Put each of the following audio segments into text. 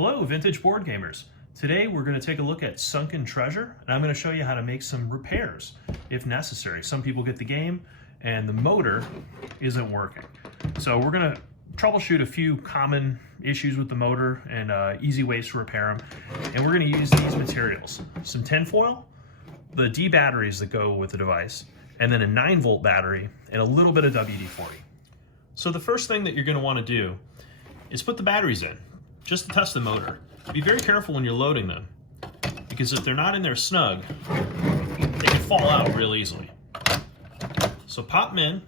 Hello, vintage board gamers. Today we're going to take a look at Sunken Treasure, and I'm going to show you how to make some repairs if necessary. Some people get the game and the motor isn't working. So we're going to troubleshoot a few common issues with the motor and easy ways to repair them. And we're going to use these materials. Some tinfoil, the D batteries that go with the device, and then a 9-volt battery and a little bit of WD-40. So the first thing that you're going to want to do is put the batteries in, just to test the motor. Be very careful when you're loading them, because if they're not in there snug, they can fall out real easily. So pop them in,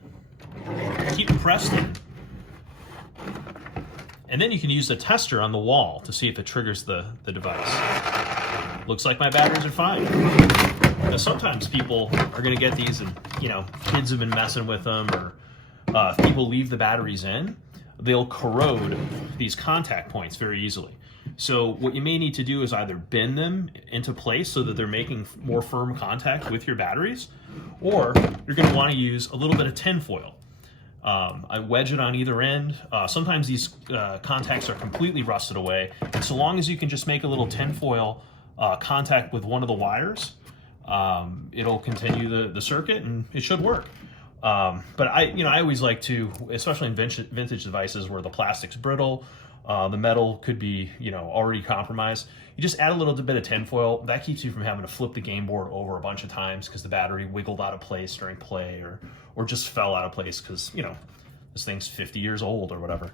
keep them pressed in, and then you can use the tester on the wall to see if it triggers the device. Looks like my batteries are fine. Now sometimes people are going to get these and, kids have been messing with them, or if people leave the batteries in, they'll corrode these contact points very easily. So what you may need to do is either bend them into place so that they're making more firm contact with your batteries, or you're going to want to use a little bit of tinfoil. I wedge it on either end. Sometimes these contacts are completely rusted away, and so long as you can just make a little tinfoil contact with one of the wires, it'll continue the circuit and it should work. But I always like to, especially in vintage devices where the plastic's brittle, the metal could be, already compromised. You just add a little bit of tinfoil. That keeps you from having to flip the game board over a bunch of times because the battery wiggled out of place during play, or just fell out of place because, this thing's 50 years old or whatever.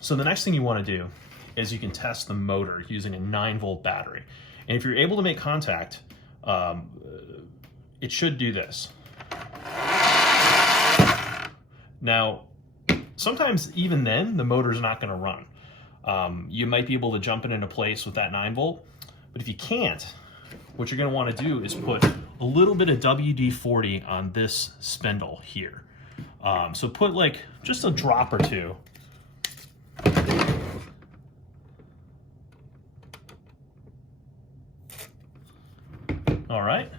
So the next thing you want to do is you can test the motor using a 9-volt battery. And if you're able to make contact, it should do this. Now, sometimes even then, the motor's not going to run. You might be able to jump it into place with that 9-volt, but if you can't, what you're going to want to do is put a little bit of WD-40 on this spindle here. So put like just a drop or two. All right.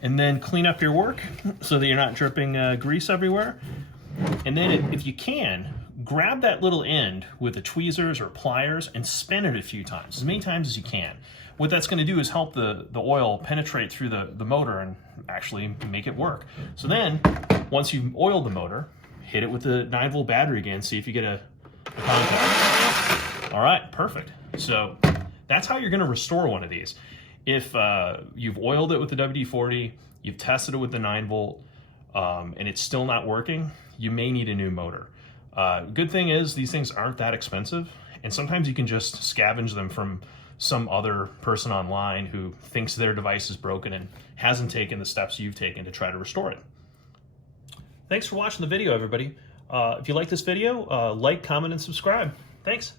And then clean up your work so that you're not dripping grease everywhere. And then if you can, grab that little end with the tweezers or pliers and spin it a few times, as many times as you can. What that's going to do is help the oil penetrate through the motor and actually make it work. So then, once you've oiled the motor, hit it with the 9-volt battery again, see if you get a contact. All right, perfect. So that's how you're going to restore one of these. If you've oiled it with the WD-40, you've tested it with the 9-volt, and it's still not working, you may need a new motor. Good thing is these things aren't that expensive, and sometimes you can just scavenge them from some other person online who thinks their device is broken and hasn't taken the steps you've taken to try to restore it. Thanks for watching the video, everybody. If you like this video, like, comment, and subscribe. Thanks.